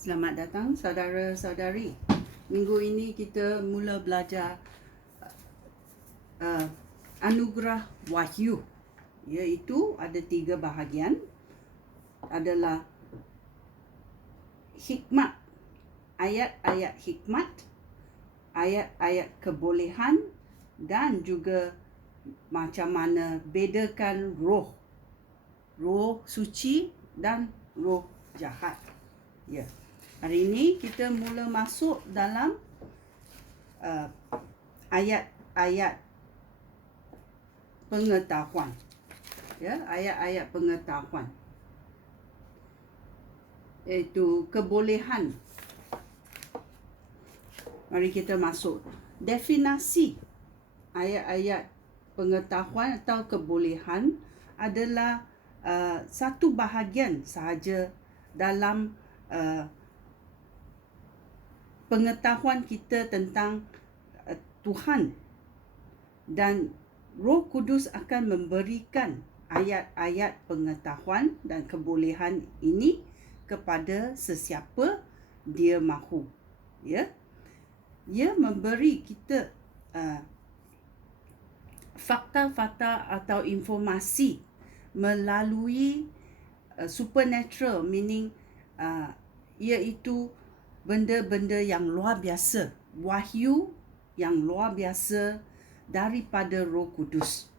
Selamat datang saudara-saudari. Minggu ini kita mula belajar anugerah wahyu, iaitu ada 3 bahagian. Adalah hikmat, ayat-ayat hikmat, ayat-ayat kebolehan, dan juga macam mana bedakan roh suci dan roh jahat. Hari ini kita mula masuk dalam ayat-ayat pengetahuan. Ayat-ayat pengetahuan, iaitu kebolehan. Mari kita masuk. Definisi ayat-ayat pengetahuan atau kebolehan adalah satu bahagian sahaja dalam pengetahuan kita tentang Tuhan, dan Roh Kudus akan memberikan ayat-ayat pengetahuan dan kebolehan ini kepada sesiapa dia mahu. Ia memberi kita fakta-fakta atau informasi melalui supernatural, meaning iaitu benda-benda yang luar biasa, wahyu yang luar biasa daripada Roh Kudus.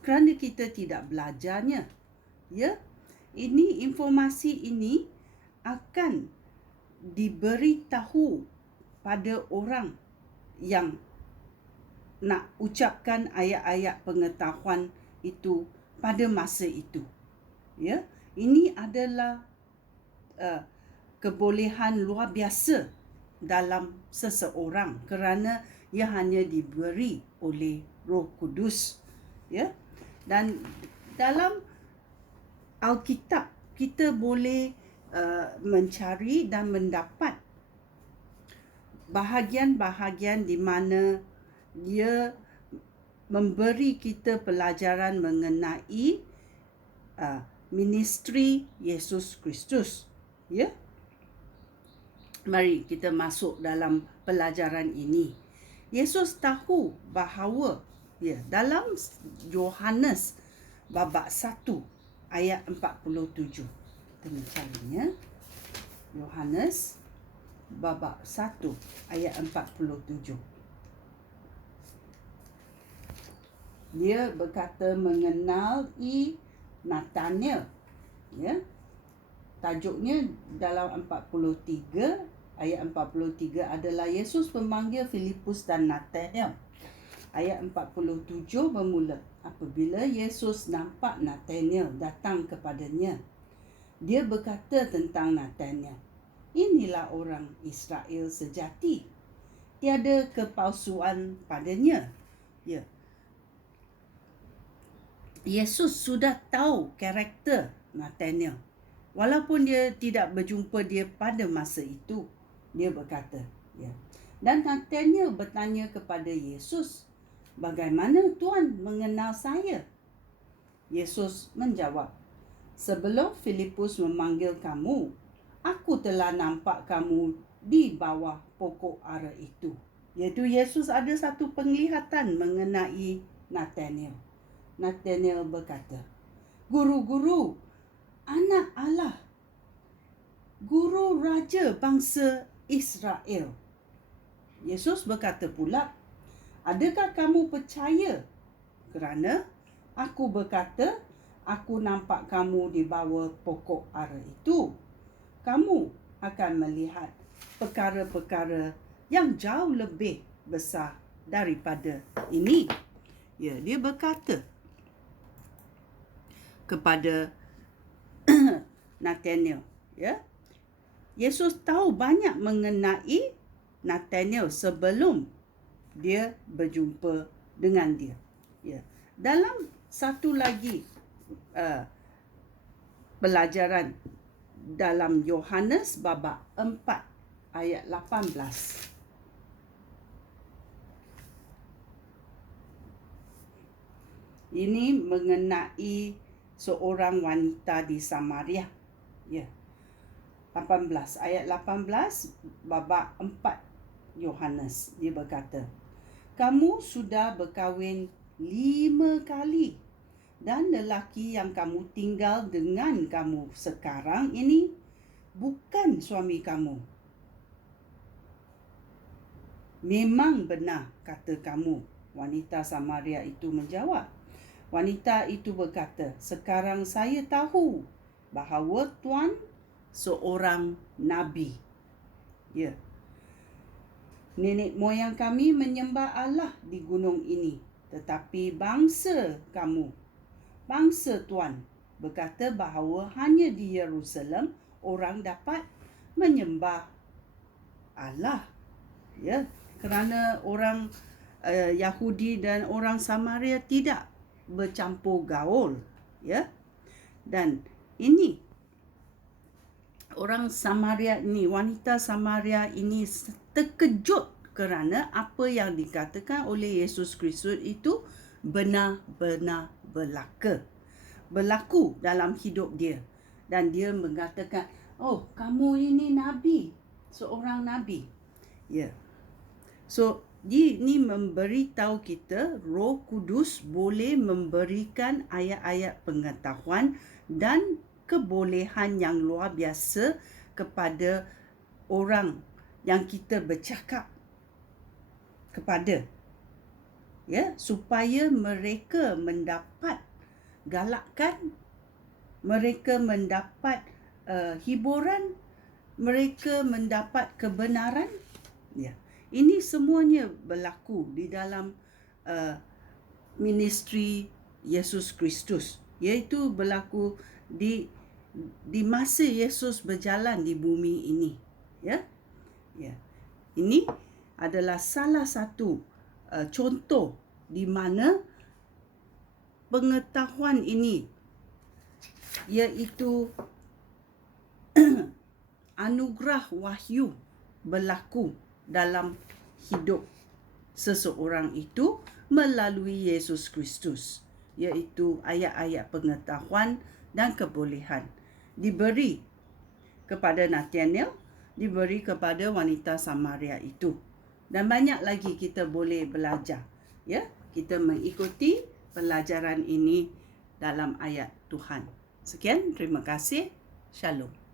Kerana kita tidak belajarnya. Informasi ini akan diberitahu pada orang yang nak ucapkan ayat-ayat pengetahuan itu pada masa itu. Ini adalah kebolehan luar biasa dalam seseorang kerana ia hanya diberi oleh Roh Kudus. Dan dalam Alkitab kita boleh mencari dan mendapat bahagian-bahagian di mana dia memberi kita pelajaran mengenai ministri Yesus Kristus. Mari kita masuk dalam pelajaran ini. Yesus tahu bahawa dalam Yohanes babak 1 ayat 47. Kita mencarinya. Yohanes babak 1 ayat 47. Dia berkata mengenali Nathanael. Tajuknya dalam 43, ayat 43 adalah Yesus memanggil Filipus dan Nathanael. Ayat 47 bermula, apabila Yesus nampak Nathanael datang kepadanya, dia berkata tentang Nathanael, inilah orang Israel sejati, tiada kepalsuan padanya. Yesus sudah tahu karakter Nathanael. Walaupun dia tidak berjumpa dia pada masa itu, dia berkata, Dan Nathanael bertanya kepada Yesus, bagaimana Tuhan mengenal saya? Yesus menjawab, sebelum Filipus memanggil kamu, aku telah nampak kamu di bawah pokok ara itu. Iaitu Yesus ada satu penglihatan mengenai Nathanael. Nathanael berkata, Guru, Anak Allah, Guru Raja bangsa Israel. Yesus berkata pula, adakah kamu percaya kerana aku berkata, aku nampak kamu di bawah pokok ara itu? Kamu akan melihat perkara-perkara yang jauh lebih besar daripada ini. Dia berkata kepada Nathanael. Yesus tahu banyak mengenai Nathanael sebelum dia berjumpa dengan dia. Dalam satu lagi pelajaran dalam Yohanes babak 4 ayat 18. Ini mengenai seorang wanita di Samaria. 18, ayat 18 babak 4 Yohanes. Dia berkata, kamu sudah berkahwin 5 kali dan lelaki yang kamu tinggal dengan kamu sekarang ini bukan suami kamu. Memang benar kata kamu, wanita Samaria itu menjawab. Wanita itu berkata, sekarang saya tahu bahawa Tuan seorang nabi. Ya. Nenek moyang kami menyembah Allah di gunung ini. Tetapi bangsa kamu, bangsa Tuan, berkata bahawa hanya di Yerusalem orang dapat menyembah Allah. Ya, kerana orang Yahudi dan orang Samaria tidak bercampur gaul. Ya. Dan ini orang Samaria ini, wanita Samaria ini terkejut kerana apa yang dikatakan oleh Yesus Kristus itu benar-benar berlaku dalam hidup dia. Dan dia mengatakan, oh, kamu ini nabi, seorang nabi. Ya. So, ini memberitahu kita Roh Kudus boleh memberikan ayat-ayat pengetahuan dan kebolehan yang luar biasa kepada orang yang kita bercakap kepada, ya, supaya mereka mendapat galakkan, mereka mendapat hiburan, mereka mendapat kebenaran. Ya, ini semuanya berlaku di dalam ministry Yesus Kristus, iaitu berlaku di masa Yesus berjalan di bumi ini. Ya, ya. Ini adalah salah satu contoh di mana pengetahuan ini, iaitu anugerah wahyu, berlaku dalam hidup seseorang itu melalui Yesus Kristus, iaitu ayat-ayat pengetahuan dan kebolehan diberi kepada Nathanael, diberi kepada wanita Samaria itu. Dan banyak lagi kita boleh belajar. Ya, kita mengikuti pelajaran ini dalam ayat Tuhan. Sekian, terima kasih. Shalom.